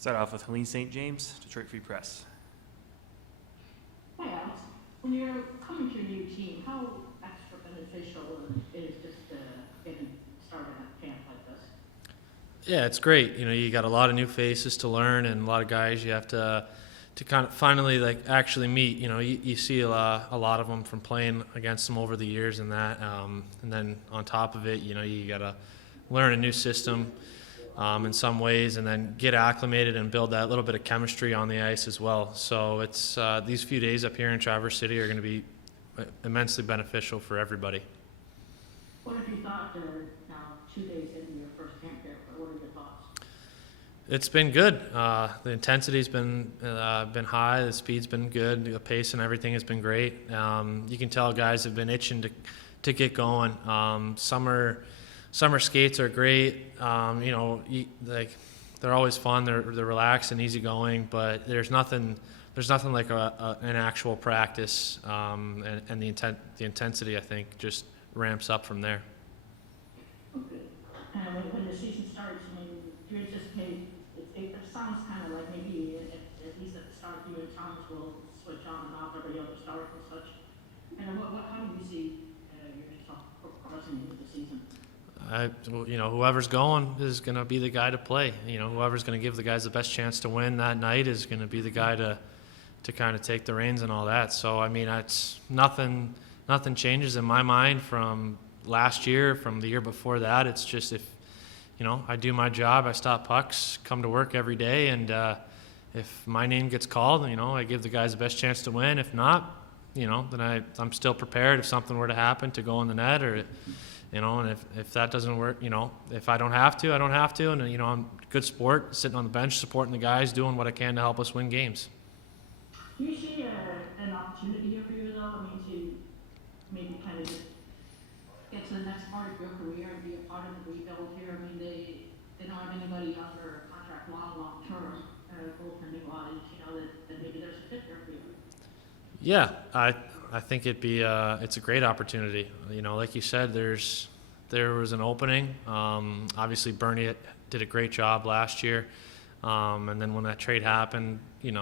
Start off with Helene St. James, Detroit Free Press. Hi, Alex. When you're coming to a new team, how extra beneficial is just getting started at camp like this? Yeah, it's great. You got a lot of new faces to learn and a lot of guys you have to kind of finally actually meet. You see a lot of them from playing against them over the years and that, and then on top of it, you got to learn a new system in some ways, and then get acclimated and build that little bit of chemistry on the ice as well. So it's these few days up here in Traverse City are going to be immensely beneficial for everybody. What have you thought now 2 days into your first camp there? What are your thoughts? It's been good. The intensity's been high. The speed's been good. The pace and everything has been great. You can tell guys have been itching to get going. Summer skates are great. They're always fun. They're relaxed and easygoing. But there's nothing like an actual practice. And the intensity, I think, just ramps up from there. Okay. And when the season starts, do you anticipate? It sounds kind of like maybe at least at the start, you and Thomas will switch on and off every other start and such. And how do you see yourself progressing into the season? Whoever's going is going to be the guy to play. Whoever's going to give the guys the best chance to win that night is going to be the guy to kind of take the reins and all that. So, it's nothing changes in my mind from last year, from the year before that. It's just if, I do my job, I stop pucks, come to work every day, and if my name gets called, I give the guys the best chance to win. If not, then I'm still prepared if something were to happen to go in the net or and if that doesn't work, if I don't have to, I don't have to. And, I'm a good sport, sitting on the bench, supporting the guys, doing what I can to help us win games. Do you see an opportunity here for you, though? To maybe kind of just get to the next part of your career and be a part of the rebuild here? They don't have anybody under contract long term, goaltending-wise, that maybe there's a fit there for you. Yeah, I think it's a great opportunity. Like you said, there was an opening. Obviously, Bernie did a great job last year, and then when that trade happened, it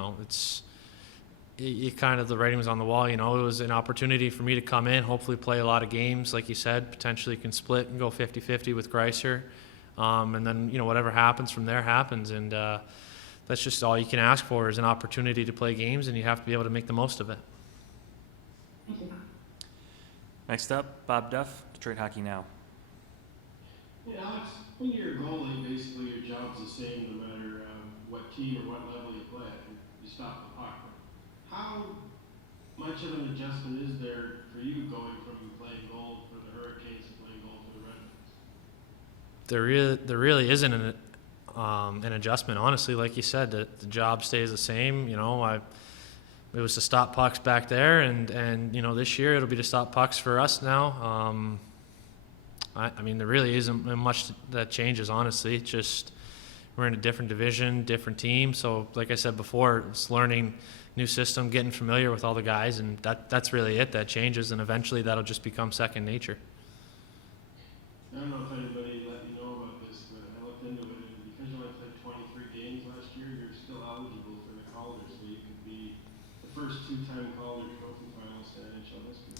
kind of the writing was on the wall. It was an opportunity for me to come in, hopefully play a lot of games, like you said, potentially can split and go 50-50 with Greiser, and then whatever happens from there happens, and that's just all you can ask for is an opportunity to play games, and you have to be able to make the most of it. Next up, Bob Duff, Detroit Hockey Now. Yeah, Alex, when you're a goalie, basically your job's the same no matter what team or what level you play at. You stop the puck. How much of an adjustment is there for you going from playing goal for the Hurricanes to playing goal for the Red Wings? There really isn't an adjustment, honestly. Like you said, the job stays the same. It was to stop pucks back there, and this year it'll be to stop pucks for us now. There really isn't much that changes, honestly. It's just we're in a different division, different team. So, like I said before, it's learning new system, getting familiar with all the guys, and that's really it. That changes, and eventually that'll just become second nature. I don't know if anybody let you know about this, but I looked into it, and because you only played 23 games last year, you're still eligible for the Calder, so you could be the first two-time Calder Trophy finalist in NHL history.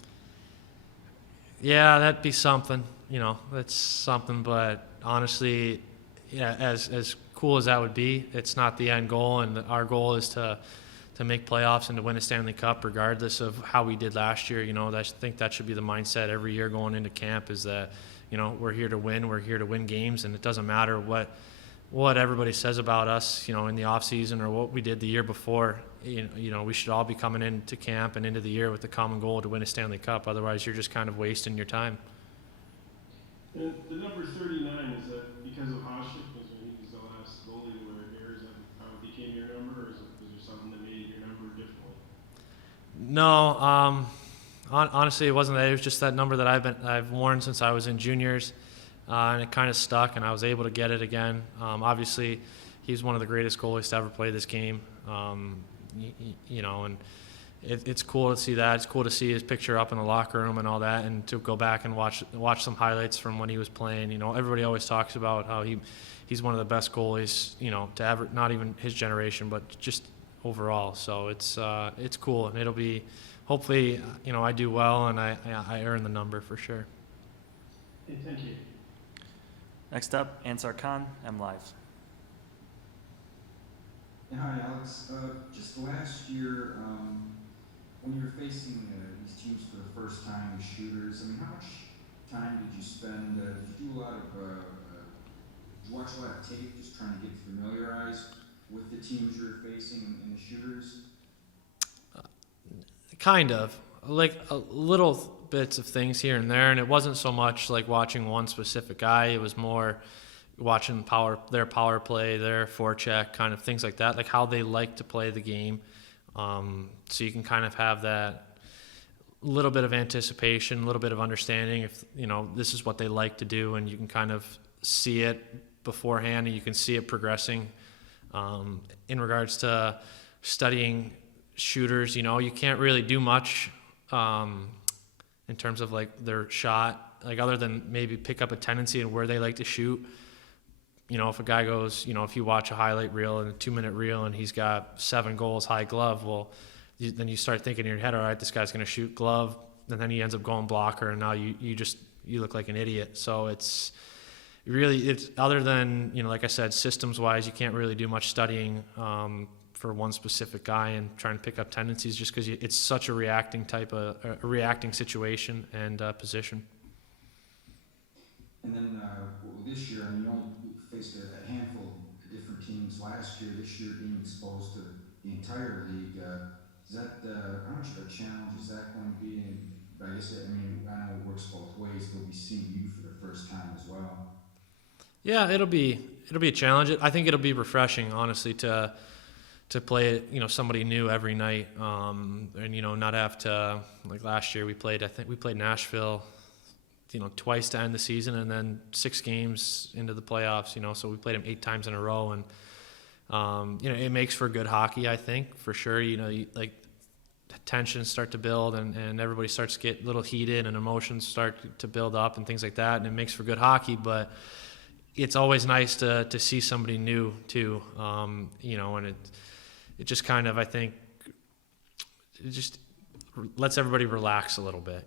Yeah, that'd be something. That's something. But honestly, yeah, as cool as that would be, it's not the end goal. And our goal is to make playoffs and to win a Stanley Cup, regardless of how we did last year. I think that should be the mindset every year going into camp. Is that we're here to win. We're here to win games, and it doesn't matter what everybody says about us, in the off season or what we did the year before. We should all be coming into camp and into the year with the common goal to win a Stanley Cup. Otherwise, you're just kind of wasting your time. And the number 39, is that because of Hasek? Because he was the last goalie to wear hair? Is that how it became your number, or was there something that made your number differently? No, honestly, it wasn't that. It was just that number that I've worn since I was in juniors. And it kind of stuck, and I was able to get it again. Obviously, he's one of the greatest goalies to ever play this game. And it's cool to see that. It's cool to see his picture up in the locker room and all that, and to go back and watch some highlights from when he was playing. Everybody always talks about how he he's one of the best goalies, to ever, not even his generation, but just overall. So it's cool, and it'll be, hopefully, I do well and I earn the number for sure. Okay, thank you. Next up, Ansar Khan, M Live. Yeah, hi, Alex. Just last year, when you were facing these teams for the first time, the shooters, I mean, how much time did you spend? Did you do a lot of, did you watch a lot of tape, just trying to get familiarized with the teams you were facing and the shooters? Kind of, like a little bits of things here and there, and it wasn't so much like watching one specific guy. It was more watching their power play, their forecheck, kind of things like that, like how they like to play the game. So you can kind of have that little bit of anticipation, a little bit of understanding if, this is what they like to do, and you can kind of see it beforehand and you can see it progressing. In regards to studying shooters, you can't really do much in terms of like their shot, like other than maybe pick up a tendency and where they like to shoot. If a guy goes, if you watch a highlight reel and a 2-minute reel and he's got 7 goals, high glove, well, then you start thinking in your head, all right, this guy's going to shoot glove, and then he ends up going blocker, and now you look like an idiot. So it's other than, like I said, systems wise, you can't really do much studying for one specific guy and trying to pick up tendencies, just because it's such a reacting situation and position. And then this year, I mean, you only faced a handful of different teams last year. This year, being exposed to the entire league, is that how much of a challenge is that going to be? And I guess I know it works both ways. They'll be seeing you for the first time as well. Yeah, it'll be a challenge. I think it'll be refreshing, honestly, to play somebody new every night, and not have to, like last year we played Nashville twice to end the season, and then 6 games into the playoffs, so we played them 8 times in a row, and it makes for good hockey, I think, for sure. Like tensions start to build, and everybody starts to get a little heated, and emotions start to build up and things like that, and it makes for good hockey. But it's always nice to see somebody new too, and it just kind of, I think, it just lets everybody relax a little bit.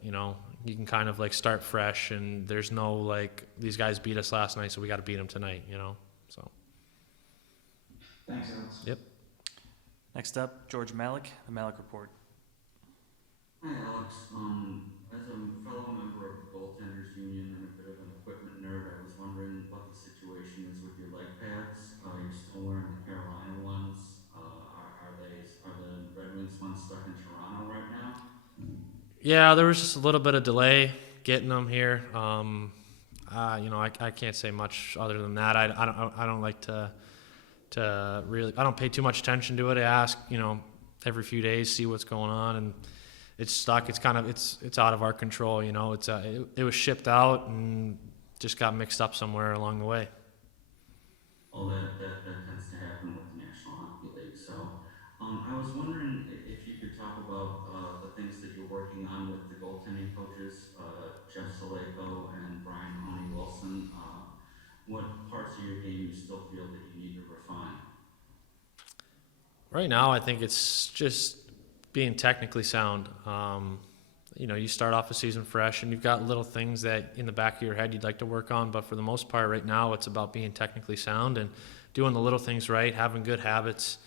You can kind of like start fresh, and there's no like, these guys beat us last night, so we got to beat them tonight, so. Thanks, Alex. Yep. Next up, George Malik, the Malik Report. Hi, Alex. As a fellow member of the Goaltenders Union and a bit of an equipment nerd, I was wondering what the situation is with your leg pads. You're still wearing the Carolina ones. Are the Red Wings ones stuck in Toronto right now? Yeah, there was just a little bit of delay getting them here. I can't say much other than that. I don't like to really, I don't pay too much attention to it. I ask, every few days, see what's going on, and it's stuck. It's kind of, it's out of our control. It was shipped out and just got mixed up somewhere along the way. Well, that tends to happen with the National Hockey League. So I was wondering if you could talk about the things that you're working on with the goaltending coaches, Jeff Saleko and Brian Honey-Wilson. What parts of your game you still feel that you need to refine? Right now, I think it's just being technically sound. You start off a season fresh, and you've got little things that in the back of your head you'd like to work on, but for the most part right now it's about being technically sound and doing the little things right, having good habits.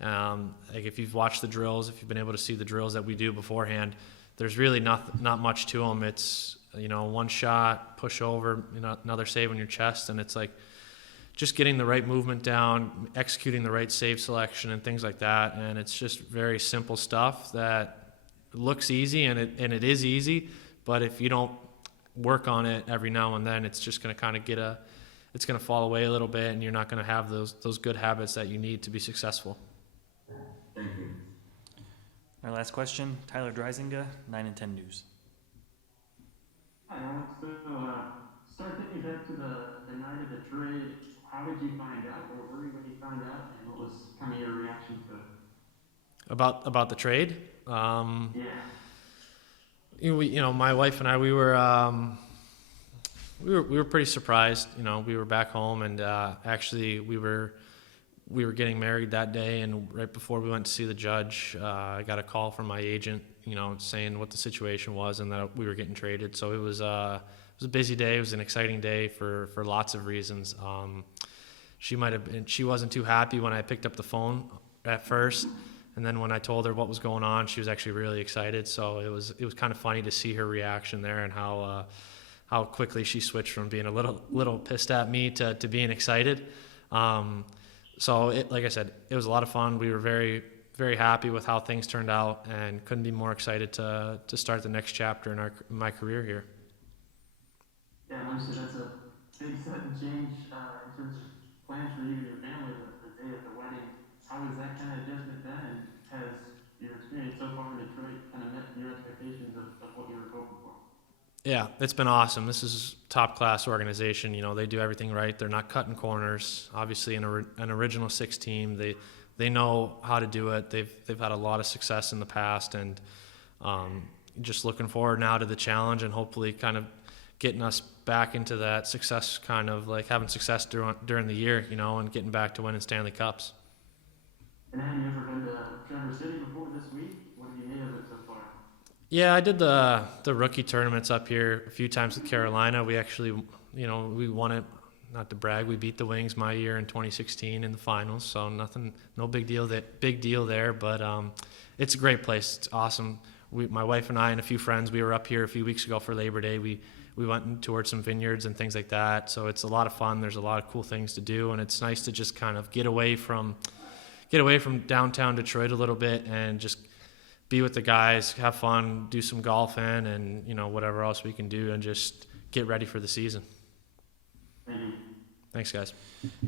Like if you've watched the drills, if you've been able to see the drills that we do beforehand, there's really not much to them. It's, one shot, push over, another save on your chest, and it's like just getting the right movement down, executing the right save selection and things like that. And it's just very simple stuff that looks easy, and it is easy, but if you don't work on it every now and then, it's just going to kind of it's going to fall away a little bit, and you're not going to have those good habits that you need to be successful. Thank you. Our last question, Tyler Dreisinga, 9 and 10 News. Hi, Alex. So, start thinking back to the night of the trade. How did you find out? Where were you when you found out? And what was kind of your reaction to it? About the trade? Yeah. My wife and I, we were We were pretty surprised. You know, we were back home, and actually we were getting married that day, and right before we went to see the judge, I got a call from my agent, you know, saying what the situation was and that we were getting traded. So it was a busy day. It was an exciting day for lots of reasons. She wasn't too happy when I picked up the phone at first, and then when I told her what was going on, she was actually really excited. So it was kind of funny to see her reaction there and how quickly she switched from being a little pissed at me to being excited. So like I said, it was a lot of fun. We were very, very happy with how things turned out and couldn't be more excited to start the next chapter in my career here. Yeah, obviously that's a big sudden change in terms of plans for you and your family the day of the wedding. How was that kind of adjustment then, and has your experience so far in Detroit kind of met your expectations of what you were hoping for? Yeah, it's been awesome. This is top class organization. You know, they do everything right. They're not cutting corners. Obviously, an original six team, they know how to do it. They've had a lot of success in the past, and just looking forward now to the challenge and hopefully kind of getting us back into that success, kind of like having success during the year, you know, and getting back to winning Stanley Cups. And have you ever been to Traverse City before this week? What have you made of it so far? Yeah, I did the rookie tournaments up here a few times with Carolina. We actually, you know, we won it. Not to brag, we beat the Wings my year in 2016 in the finals. So no big deal there. But it's a great place. It's awesome. My wife and I and a few friends, we were up here a few weeks ago for Labor Day. We went and toured some vineyards and things like that. So it's a lot of fun. There's a lot of cool things to do, and it's nice to just kind of get away from downtown Detroit a little bit and just be with the guys, have fun, do some golfing, and, you know, whatever else we can do, and just get ready for the season. Thank you. Thanks, guys.